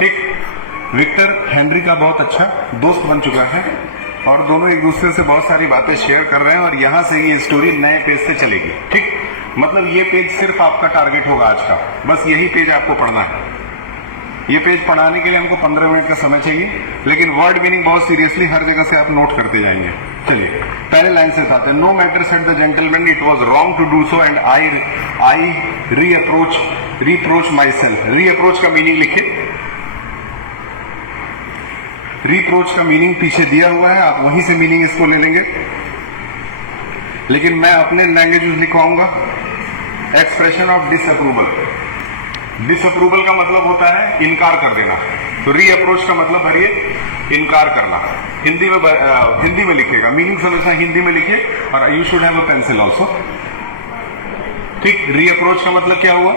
ठीक। Victor Henry का बहुत अच्छा दोस्त बन चुका है और दोनों एक दूसरे से बहुत सारी बातें शेयर कर रहे हैं और यहां से ये स्टोरी नए पेज से चलेगी। ठीक, मतलब ये पेज सिर्फ आपका टारगेट होगा आज का, बस यही पेज आपको पढ़ना है। ये पेज पढ़ाने के लिए हमको 15 मिनट का समय चाहिए, लेकिन वर्ड मीनिंग बहुत सीरियसली हर जगह से आप नोट करते जाएंगे। चलिए पहले लाइन से आते हैं। No matter said the gentleman, it was wrong to do so and I reapproach myself. Reapproach का मीनिंग लिखिए। रीप्रोच का मीनिंग पीछे दिया हुआ है, आप वहीं से मीनिंग इसको ले लेंगे, लेकिन मैं अपने लैंग्वेज में लिखवाऊंगा। Expression of disapproval. डिसअप्रूवल का मतलब होता है इनकार कर देना, तो रीअप्रोच का मतलब भरिए इनकार करना। हिंदी में लिखिएगा, मीनिंग हमेशा हिंदी में लिखिए और you should have a pencil also. ठीक, रीअप्रोच का मतलब क्या हुआ?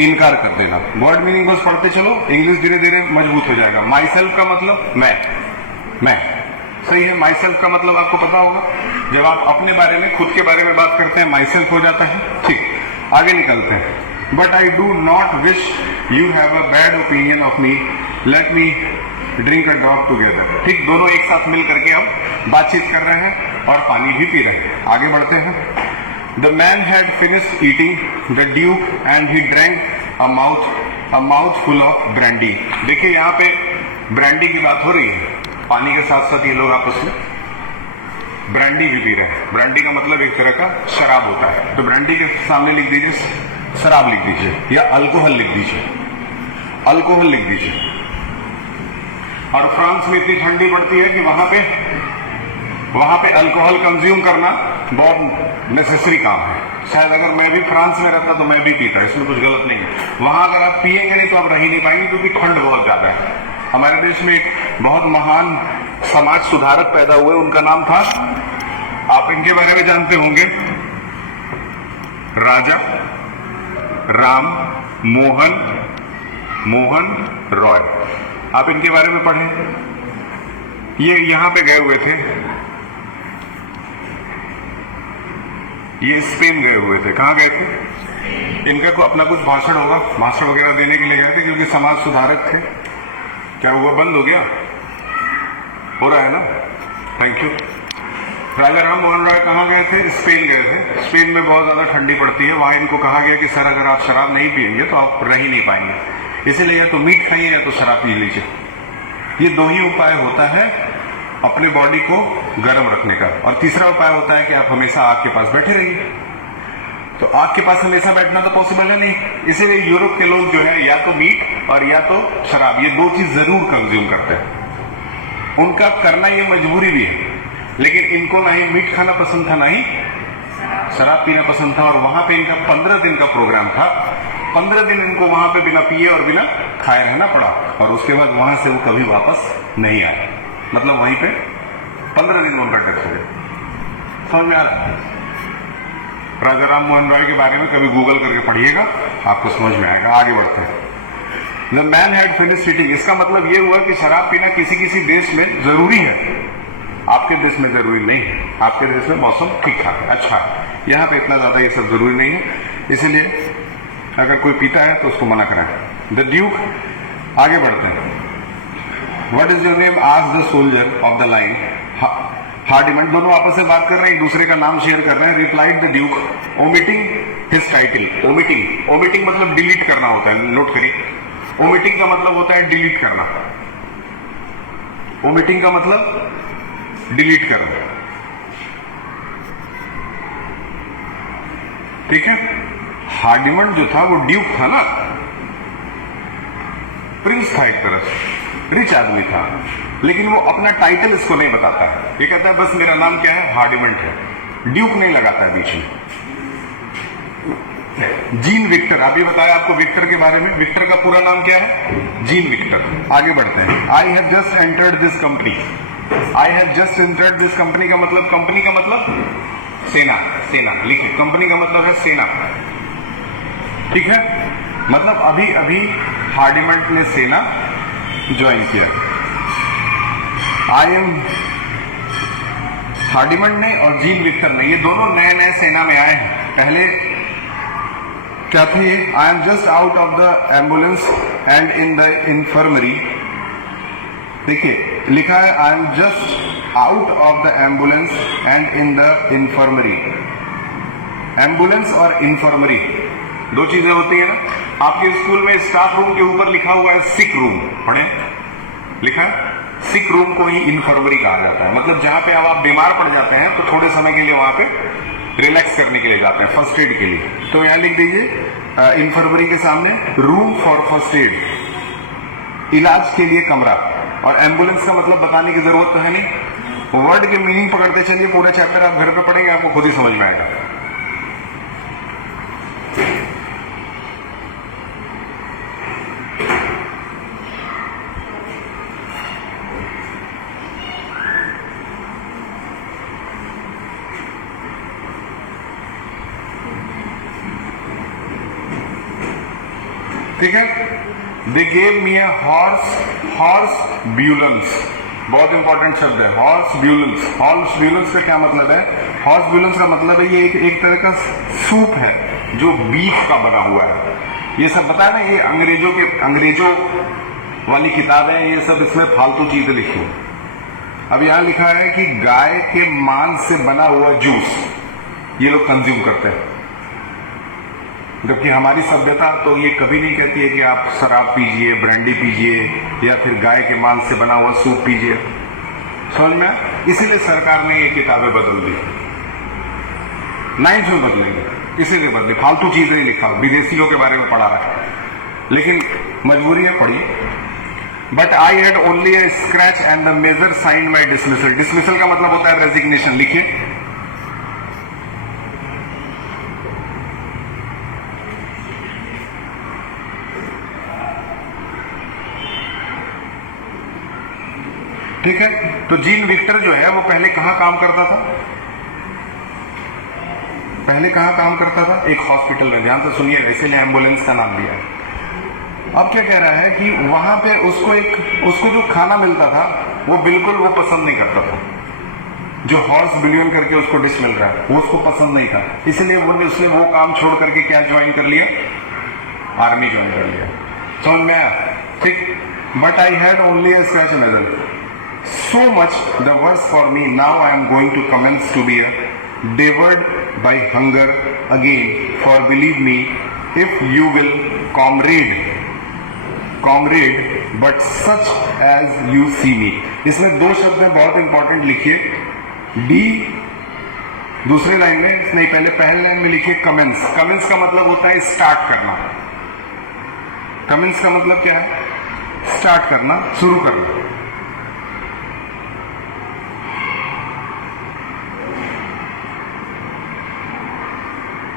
इनकार कर देना। वर्ड मीनिंग को पढ़ते चलो, इंग्लिश धीरे धीरे मजबूत हो जाएगा। माई सेल्फ का मतलब मैं सही है। माई सेल्फ का मतलब आपको पता होगा, जब आप अपने बारे में, खुद के बारे में बात करते हैं, माई सेल्फ हो जाता है। ठीक, आगे निकलते हैं। But I do not wish you have a bad opinion of me, let me drink a drop together. ठीक, दोनों एक साथ मिल करके हम बातचीत कर रहे हैं और पानी भी पी रहे हैं। आगे बढ़ते हैं। The man had finished eating the duke and he drank a mouthful of brandy। देखिए यहाँ पे ब्रांडी की बात हो रही है, पानी के साथ साथ ये लोग आपस में ब्रांडी भी पी रहे हैं। ब्रांडी का मतलब एक तरह का शराब होता है, तो ब्रांडी के सामने लिख दीजिए शराब लिख दीजिए, या अल्कोहल लिख दीजिए, अल्कोहल लिख दीजिए। और फ्रांस में इतनी ठंडी पड़ती है कि वहां पे अल्कोहल कंज्यूम करना बहुत नेसेसरी काम है। शायद अगर मैं भी फ्रांस में रहता तो मैं भी पीता, इसमें कुछ गलत नहीं है। वहां अगर आप पिएंगे नहीं तो आप रह ही नहीं पाएंगे, क्योंकि ठंड बहुत ज्यादा है। हमारे देश में एक बहुत महान समाज सुधारक पैदा हुए, उनका नाम था, आप इनके बारे में जानते होंगे, राजा राम मोहन रॉय। आप इनके बारे में पढ़ें। ये यहां पे गए हुए थे, ये स्पेन गए हुए थे। कहां गए थे? इनका को अपना कुछ भाषण होगा, भाषण वगैरह देने के लिए गए थे, क्योंकि समाज सुधारक थे। क्या हुआ, बंद हो गया? हो रहा है ना? Thank you. राजा राम मोहन रॉय कहां गए थे? स्पेन गए थे। स्पेन में बहुत ज्यादा ठंडी पड़ती है, वहां इनको कहा गया कि सर अगर आप शराब नहीं पिएंगे तो आप रह ही नहीं पाएंगे, इसीलिए या तो मीट खाइए या तो शराब पी लीजिए। ये दो ही उपाय होता है अपने बॉडी को गर्म रखने का। और तीसरा उपाय होता है कि आप हमेशा आग के पास बैठे रहिए। तो आग के पास हमेशा बैठना तो पॉसिबल है नहीं, इसीलिए यूरोप के लोग जो है या तो मीट और या तो शराब, ये दो चीज जरूर कंज्यूम करते हैं। उनका करना ये मजबूरी भी है, लेकिन इनको ना ही मीट खाना पसंद था, ना ही शराब पीना पसंद था। और वहां पे इनका 15 दिन का प्रोग्राम था। 15 दिन इनको वहां पे बिना पिए और बिना खाए रहना पड़ा, और उसके बाद वहां से वो कभी वापस नहीं आए। मतलब वहीं पे 15 दिन उनका डेथ हो गया। समझ में आ रहा है? राजा राम मोहन रॉय के बारे में कभी गूगल करके पढ़िएगा, आपको समझ में आएगा। आगे बढ़ते हैं। The man had finished eating, इसका मतलब ये हुआ कि शराब पीना किसी किसी देश में जरूरी है, आपके देश में जरूरी नहीं है। आपके देश में मौसम ठीक ठाक है, अच्छा है, यहाँ पे इतना ज्यादा ये सब जरूरी नहीं है, इसीलिए अगर कोई पीता है तो उसको मना कराए। द ड्यूक, आगे बढ़ते हैं। What is your name? Asked the soldier of the line. Hardyman, दोनों आपस में बात कर रहे हैं, एक दूसरे का नाम शेयर कर रहे हैं। Replied the Duke, omitting his title. Omitting मतलब डिलीट करना होता है, नोट करिए। Omitting का मतलब होता है डिलीट करना। Omitting का मतलब डिलीट करना, ठीक है। हार्डिमन जो था वो ड्यूक था ना, प्रिंस था, एक तरह से रिच आदमी था, लेकिन वो अपना टाइटल इसको नहीं बताता है। ये कहता है बस मेरा नाम क्या है, हार्डिमन है, ड्यूक नहीं लगाता है बीच में। जीन विक्टर, अभी बताया आपको विक्टर के बारे में। विक्टर का पूरा नाम क्या है? Jean Victor. आगे बढ़ते हैं। I have just entered this company. I have just entered this company का मतलब, कंपनी का मतलब सेना, सेना लिखिए। कंपनी का मतलब है सेना, ठीक है। मतलब अभी अभी हार्डिमन ने सेना ज्वाइन किया। आई एम, हार्डिमन ने और जीन विक्टर ने, ये दोनों नए नए सेना में आए हैं। पहले क्या थी? I am just out of the ambulance and in the infirmary. देखिए लिखा है I am just out of the ambulance and in the infirmary. Ambulance और इन्फर्मरी दो चीजें होती है ना। आपके स्कूल में स्टाफ रूम के ऊपर लिखा हुआ है सिक रूम, पढ़े? लिखा है सिक रूम को ही इन्फर्मरी कहा जाता है। मतलब जहां पे अब आप बीमार पड़ जाते हैं तो थोड़े समय के लिए वहां पे रिलैक्स करने के लिए जाते हैं, फर्स्ट एड के लिए। तो यहां लिख दीजिए इन्फर्मरी के सामने रूम फॉर फर्स्ट एड, इलाज के लिए कमरा। और एम्बुलेंस का मतलब बताने की जरूरत तो है नहीं, वर्ड के मीनिंग पकड़ते चलिए। पूरा चैप्टर आप घर पे पढ़ेंगे, आपको खुद ही समझ में आएगा। ठीक है। They gave me a horse ब्यूलेंस, बहुत इंपॉर्टेंट शब्द है हॉर्स ब्यूलेंस। हॉर्स ब्यूलेंस का क्या मतलब है? हॉर्स ब्यूलेंस का मतलब है ये एक तरह का सूप है जो बीफ का बना हुआ है। ये सब बताया ना, ये अंग्रेजों वाली किताबें, ये सब इसमें फालतू चीजें लिखी। अब यहां लिखा है कि गाय के मांस से बना हुआ जूस ये लोग कंज्यूम करते हैं, जबकि हमारी सभ्यता तो ये कभी नहीं कहती है कि आप शराब पीजिए, ब्रांडी पीजिए या फिर गाय के मांस से बना हुआ सूप पीजिए। समझ में? इसीलिए सरकार ने ये किताबें बदल दी, 9th में बदलेंगे, इसीलिए बदली। फालतू चीजें लिखा, विदेशियों के बारे में पढ़ा रहा है, लेकिन मजबूरी है, पढ़िए। But I had only a scratch and the major sign my dismissal. Dismissal का मतलब होता है रेजिग्नेशन। लिखिए ठीक है। तो जीन विक्टर जो है वो पहले कहां काम करता था? पहले कहां काम करता था? एक हॉस्पिटल में। ध्यान से सुनिएगा, इसीलिए एम्बुलेंस का नाम दिया है। अब क्या कह रहा है कि वहां पे उसको जो खाना मिलता था वो बिल्कुल वो पसंद नहीं करता था। जो हॉर्स बिलियन करके उसको डिश मिल रहा है वो उसको पसंद नहीं था, इसलिए उसने वो काम छोड़ करके क्या ज्वाइन कर लिया? आर्मी ज्वाइन कर लिया। समझ में आया? ठीक। But I had only a scratch major, so much the worse for me. Now I am going to commence to be devoured by hunger again. For believe me, if you will, comrade, but such as you see me. इसमें दो शब्द हैं बहुत important, लिखिए। D दूसरे line में नहीं, पहले लाइन में लिखिए कमेंस। कमेंस का मतलब होता है स्टार्ट करना। कमेंस का मतलब क्या है? स्टार्ट करना, शुरू करना।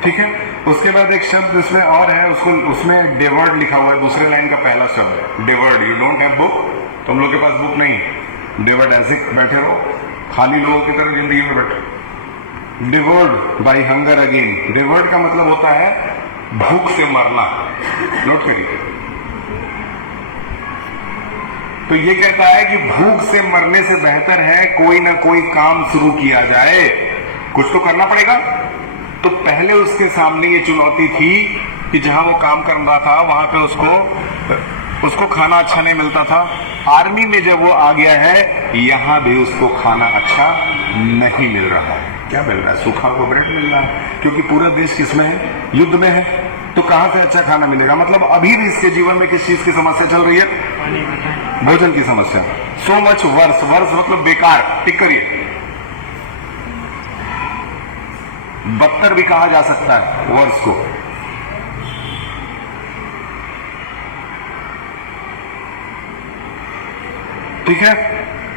ठीक है। उसके बाद एक शब्द इसमें और है, उसमें डेवर्ड लिखा हुआ है, दूसरे लाइन का पहला शब्द डेवर्ड। यू डोंट हैव बुक, तुम लोग के पास बुक नहीं है। डेवर्ड ऐसे बैठे रहो, खाली लोगों की तरह जिंदगी में बैठे। डेवर्ड बाय हंगर अगेन। डेवर्ड का मतलब होता है भूख से मरना। नोट करिए। तो ये कहता है कि भूख से मरने से बेहतर है कोई ना कोई काम शुरू किया जाए, कुछ तो करना पड़ेगा। तो पहले उसके सामने ये चुनौती थी कि जहां वो काम कर रहा था वहां पे उसको खाना अच्छा नहीं मिलता था। आर्मी में जब वो आ गया है, यहां भी उसको खाना अच्छा नहीं मिल रहा है। क्या मिल रहा है? सूखा हुआ ब्रेड मिल रहा है, क्योंकि पूरा देश किसमें है? युद्ध में है। तो कहां से अच्छा खाना मिलेगा? मतलब अभी भी इसके जीवन में किस चीज की समस्या चल रही है? भोजन की समस्या। So much worse. वर्स मतलब बेकार। टिक करिए। बदतर भी कहा जा सकता है वर्स को। ठीक है।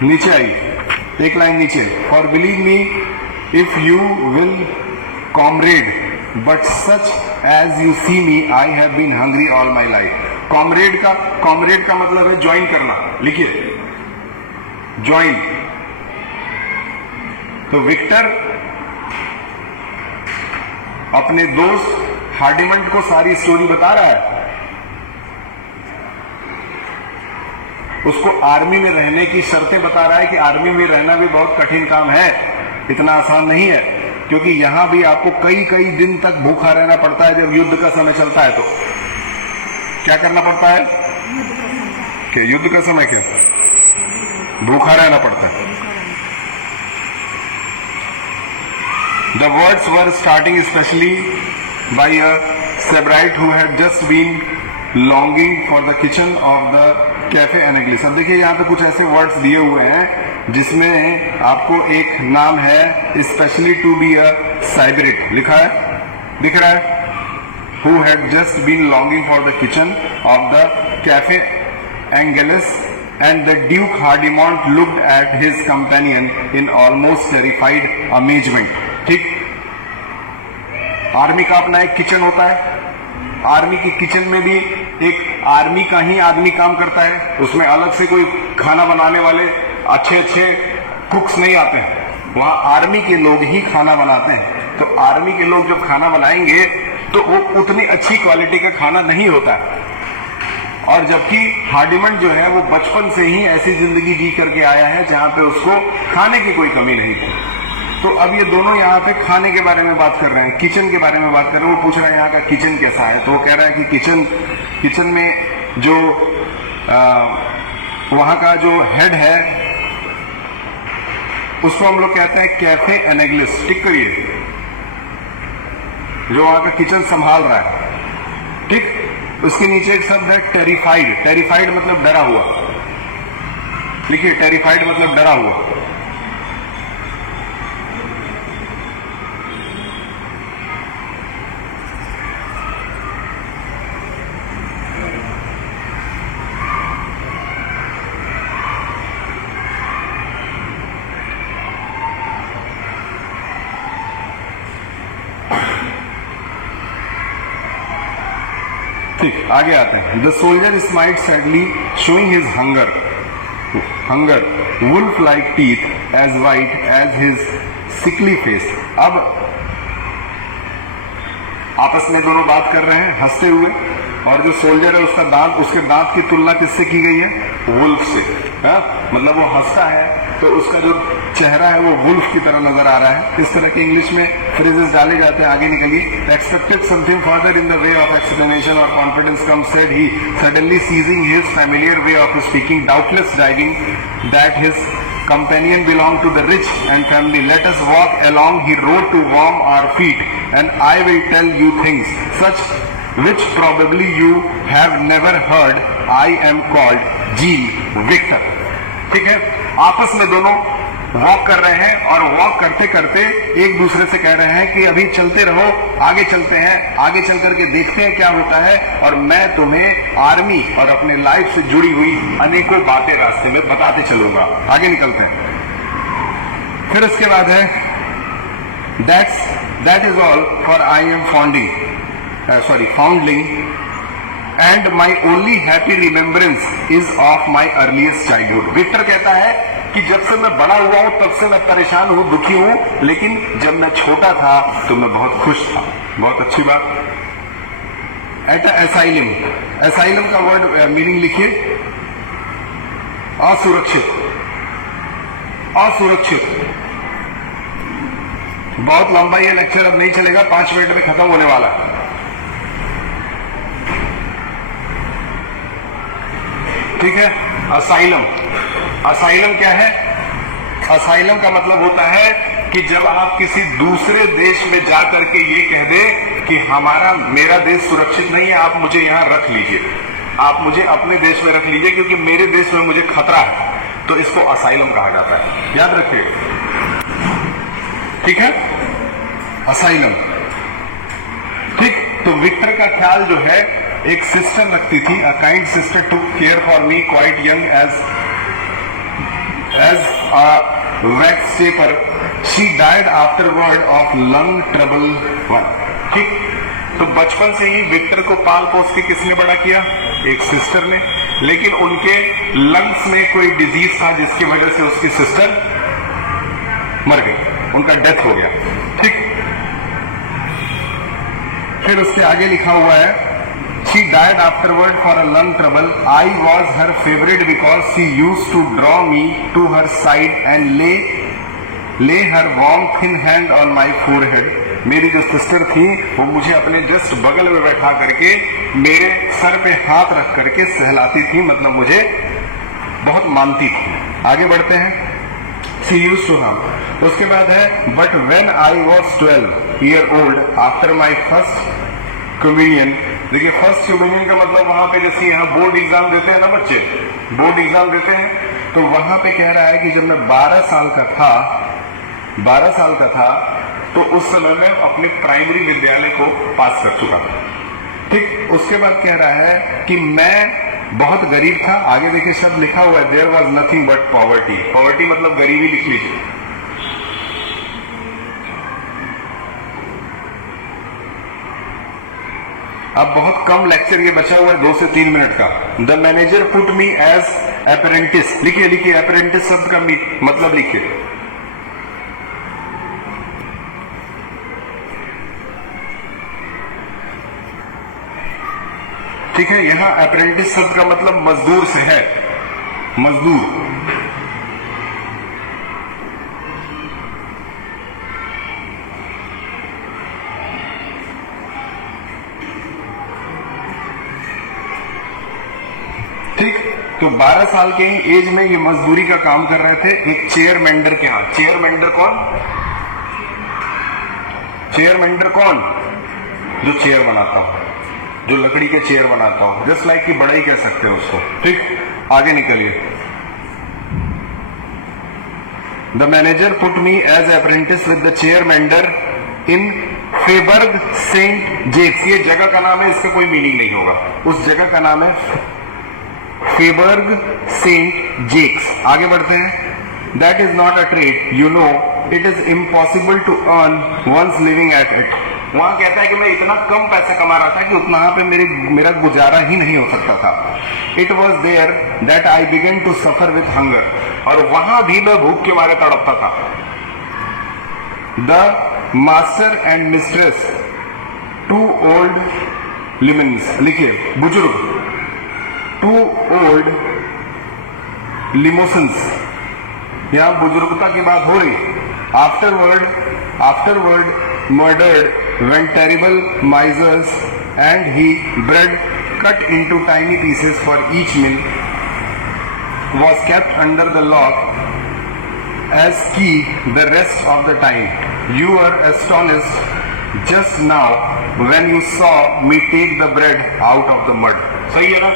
नीचे आइए, एक लाइन नीचे। For believe me if you will comrade but such as you see me I have been hungry all my life. Comrade का मतलब है ज्वाइन करना। लिखिए ज्वाइन। तो विक्टर अपने दोस्त हार्डिमंड को सारी स्टोरी बता रहा है। उसको आर्मी में रहने की शर्तें बता रहा है कि आर्मी में रहना भी बहुत कठिन काम है, इतना आसान नहीं है। क्योंकि यहां भी आपको कई कई दिन तक भूखा रहना पड़ता है। जब युद्ध का समय चलता है तो क्या करना पड़ता है? क्या युद्ध का समय क्या भूखा रहना पड़ता है? The words were starting especially by a Sebright who had just been longing for the kitchen of the cafe Anaglis। अब देखिए यहाँ पे कुछ ऐसे वर्ड्स दिए हुए हैं जिसमें आपको एक नाम है स्पेशली टू बी अ साइब्रिट लिखा है, दिख रहा है, who had just been longing for the kitchen of the cafe Angelus, and the Duke Hardimont looked at his companion in almost terrified amazement। ठीक, आर्मी का अपना एक किचन होता है, आर्मी की किचन में भी एक आर्मी का ही आदमी काम करता है, उसमें अलग से कोई खाना बनाने वाले अच्छे अच्छे कुक्स नहीं आते हैं, वहां आर्मी के लोग ही खाना बनाते हैं। तो आर्मी के लोग जब खाना बनाएंगे तो वो उतनी अच्छी क्वालिटी का खाना नहीं होता है। और जबकि हार्डिमंड जो है वो बचपन से ही ऐसी जिंदगी जी करके आया है जहां पे उसको खाने की कोई कमी नहीं थी। तो अब ये दोनों यहाँ पे खाने के बारे में बात कर रहे हैं, किचन के बारे में बात कर रहे हैं। वो पूछ रहा है यहाँ का किचन कैसा है, तो वो कह रहा है कि किचन में जो वहां का जो हेड है उसको हम लोग कहते हैं कैफे एनेग्लिस। टिक करिए, जो वहां का किचन संभाल रहा है, ठीक, उसके नीचे एक शब्द है टेरिफाइड। टेरिफाइड मतलब डरा हुआ, लिखिए टेरिफाइड मतलब डरा हुआ। ठीक, आगे आते हैं। The soldier smiled sadly showing his hunger wolf like teeth as white as his sickly face. अब आपस में दोनों बात कर रहे हैं हंसते हुए, और जो सोल्जर है उसका दांत, उसके दांत की तुलना किससे की गई है? वुल्फ से। मतलब वो हंसता है तो उसका जो चेहरा है वो वुल्फ की तरह नजर आ रहा है। इस तरह के इंग्लिश में फ्रेजेस डाले जाते हैं। आगे निकलिए। Expected something further in the way of explanation और confidence come, said he suddenly seizing his familiar way of speaking, doubtless diving that his companion belonged to the rich and family. Let us walk along, he wrote, to warm our feet, and I will tell you things such which probably you have never heard. I am called Jean Victor। ठीक है, आपस में दोनों walk कर रहे हैं और walk करते करते एक दूसरे से कह रहे हैं कि अभी चलते रहो, आगे चलते हैं, आगे चल करके देखते हैं क्या होता है, और मैं तुम्हें आर्मी और अपने लाइफ से जुड़ी हुई अनेकों बातें रास्ते में बताते चलूंगा। आगे निकलते हैं। फिर उसके बाद है that is all for I am foundling and my only happy remembrance is of my earliest childhood. Victor कहता है कि जब से मैं बड़ा हुआ हूं तब से मैं परेशान हूं, दुखी हूं, लेकिन जब मैं छोटा था तो मैं बहुत खुश था। बहुत अच्छी बात। एट असाइलम, असाइलम का वर्ड मीनिंग लिखिए, असुरक्षित। असुरक्षित बहुत लंबा ये लेक्चर अब नहीं चलेगा, 5 मिनट में खत्म होने वाला है। ठीक है, असाइलम। असाइलम क्या है? असाइलम का मतलब होता है कि जब आप किसी दूसरे देश में जा करके ये कह दे कि मेरा देश सुरक्षित नहीं है, आप मुझे यहां रख लीजिए, आप मुझे अपने देश में रख लीजिए क्योंकि मेरे देश में मुझे खतरा है, तो इसको असाइलम कहा जाता है। याद रखिएगा, ठीक है, असाइलम। ठीक, तो विक्टर का ख्याल जो है, एक सिस्टर रखती थी, a kind sister took care for me quite young as a wax taper, she died afterward of lung trouble 1। ठीक, तो बचपन से ही विक्टर को पाल पोस के किसने बड़ा किया? एक सिस्टर ने, लेकिन उनके लंग्स में कोई डिजीज था जिसकी वजह से उसकी सिस्टर मर गई, उनका डेथ हो गया। ठीक, फिर उसके आगे लिखा हुआ है, she died afterward for a lung trouble. I was her favorite because she used to draw me to her side and lay lay her warm thin hand on my forehead, मेरी जो सिस्टर थी वो मुझे अपने just बगल में बैठा करके मेरे सर पे हाथ रख करके सहलाती थी, मतलब मुझे बहुत मानती थी। आगे बढ़ते हैं। She used to harm. उसके बाद है but when I was 12 year old after my first communion। देखिए फर्स्ट कम्युनियन का मतलब वहां पे जैसे यहाँ बोर्ड एग्जाम देते हैं ना बच्चे, बोर्ड एग्जाम देते हैं, तो वहां पे कह रहा है कि जब मैं 12 साल का था तो उस समय में अपने प्राइमरी विद्यालय को पास कर चुका था। ठीक, उसके बाद कह रहा है कि मैं बहुत गरीब था। आगे देखिए शब्द लिखा हुआ है there was nothing but poverty. Poverty मतलब गरीबी लिख लीजिए। अब बहुत कम लेक्चर ये बचा हुआ है 2 से 3 मिनट का। The manager put me as apprentice. लिखिए अप्रेंटिस शब्द का मतलब लिखिए। ठीक है, यहां अप्रेंटिस शब्द का मतलब मजदूर से है, मजदूर। ठीक, तो 12 साल के एज में ये मजदूरी का काम कर रहे थे एक चेयर मेंढर के यहां। चेयर मेंढर कौन? चेयर मेंढर कौन? जो चेयर बनाता हो, जो लकड़ी के चेयर बनाता हो, जस्ट लाइक की बड़ा ही कह सकते हो उसको। ठीक, आगे निकलिए। The manager put me as apprentice with the chair mender in Faubourg Saint Jacques. ये जगह का नाम है, इसका कोई मीनिंग नहीं होगा। उस जगह का नाम है फेबर्ग सेंट जेक्स। आगे बढ़ते हैं। That is not a trade, you know it is impossible to earn one's living at it. वहां कहता है कि मैं इतना कम पैसे कमा रहा था कि उतना पे मेरा गुजारा ही नहीं हो सकता था। It was there that I began to suffer with hunger. और वहां भी मैं भूख के मारे तड़पता था। The master and mistress two old lemons. लिखिए बुजुर्ग, टू ओल्ड लिमोसन्स। यहां बुजुर्गता की बात हो रही। Afterward murdered when terrible misers, and he bread cut into tiny pieces for each meal was kept under the lock as key the rest of the time. You were astonished just now when you saw me take the bread out of the mud. सही है ना?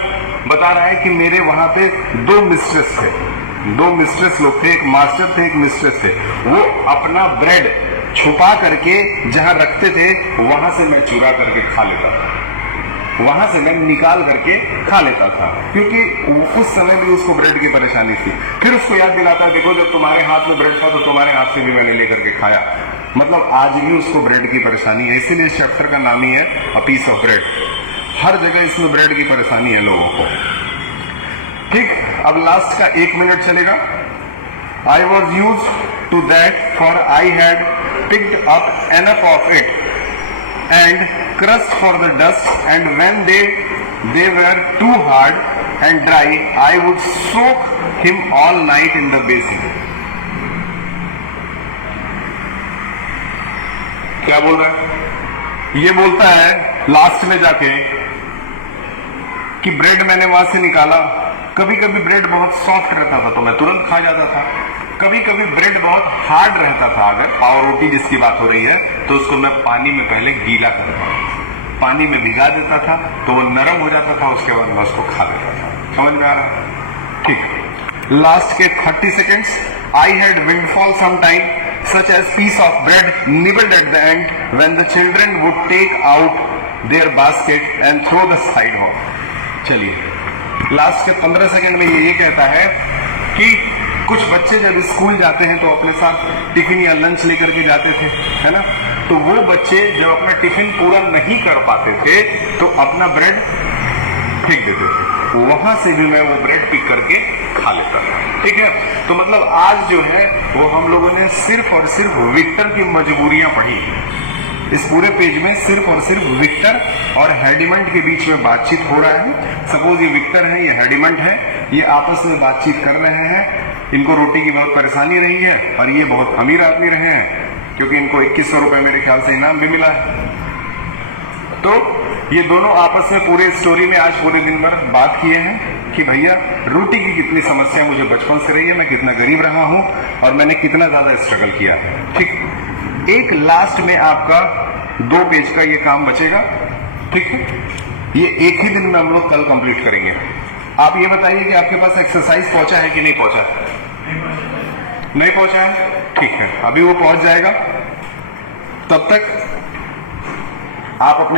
बता रहा है कि मेरे वहां पे 2 मिस्ट्रेस थे, 2 मिस्ट्रेस लोग थे, एक मास्टर थे, एक मिस्ट्रेस थे। वो अपना ब्रेड छुपा करके जहां रखते थे वहां से मैं चुरा करके खा लेता था, वहां से मैं निकाल करके खा लेता था, क्योंकि उस समय भी उसको ब्रेड की परेशानी थी। फिर उसको याद दिलाता है, देखो जब तुम्हारे हाथ में ब्रेड था तो तुम्हारे हाथ से भी मैंने लेकर के खाया। मतलब आज भी उसको ब्रेड की परेशानी है, इसीलिए इस चैप्टर का नाम ही है अ पीस ऑफ ब्रेड। हर जगह इसमें ब्रेड की परेशानी है लोगों को। ठीक, अब लास्ट का 1 मिनट चलेगा। I was used to that, for I had picked up enough of it and crushed for the dust, and when they were too hard and dry, I would soak him all night in the basin. क्या बोल रहा है? ये बोलता है last में जाके कि ब्रेड मैंने वहां से निकाला। कभी कभी ब्रेड बहुत सॉफ्ट रहता था तो मैं तुरंत खा जाता था, कभी कभी ब्रेड बहुत हार्ड रहता था। अगर पाव रोटी जिसकी बात हो रही है तो उसको मैं पानी में पहले गीला करता, पानी में भिगा देता था तो वो नरम हो जाता था, उसके बाद मैं उसको खा लेता था। समझ में आ रहा है? ठीक, लास्ट के 30 seconds. I had windfall some time such as piece of bread nibbled at the end when the children would take out their basket and throw the sidewalk. चलिए, लास्ट के 15 सेकंड में ये कहता है कि कुछ बच्चे जब स्कूल जाते हैं तो अपने साथ टिफिन या लंच लेकर के जाते थे, है ना? तो वो बच्चे जब अपना टिफिन पूरा नहीं कर पाते थे तो अपना ब्रेड फेंक देते थे। वहां से भी मैं वो ब्रेड पिक करके खा लेता था। ठीक है, तो मतलब आज जो है वो हम लोगों ने सिर्फ और सिर्फ विक्टर की मजबूरियां पढ़ी। इस पूरे पेज में सिर्फ और सिर्फ विक्टर और हेडिमंट के बीच में बातचीत हो रहा है। सपोज ये विक्टर है, ये हेडिमंट है, ये आपस में बातचीत कर रहे हैं। इनको रोटी की बहुत परेशानी रही है और ये बहुत अमीर आदमी रहे हैं, क्योंकि इनको 2100 रुपए मेरे ख्याल से इनाम भी मिला है। तो ये दोनों आपस में पूरे स्टोरी में आज पूरे दिन भर बात किए हैं कि भैया रोटी की कितनी समस्या मुझे बचपन से रही है, मैं कितना गरीब रहा हूं और मैंने कितना ज्यादा स्ट्रगल किया। ठीक, एक लास्ट में आपका 2 पेज का ये काम बचेगा। ठीक है, ये एक ही दिन में हम लोग कल कंप्लीट करेंगे। आप ये बताइए कि आपके पास एक्सरसाइज पहुंचा है कि नहीं पहुंचा? नहीं पहुंचा है, ठीक है, अभी वो पहुंच जाएगा। तब तक आप अपने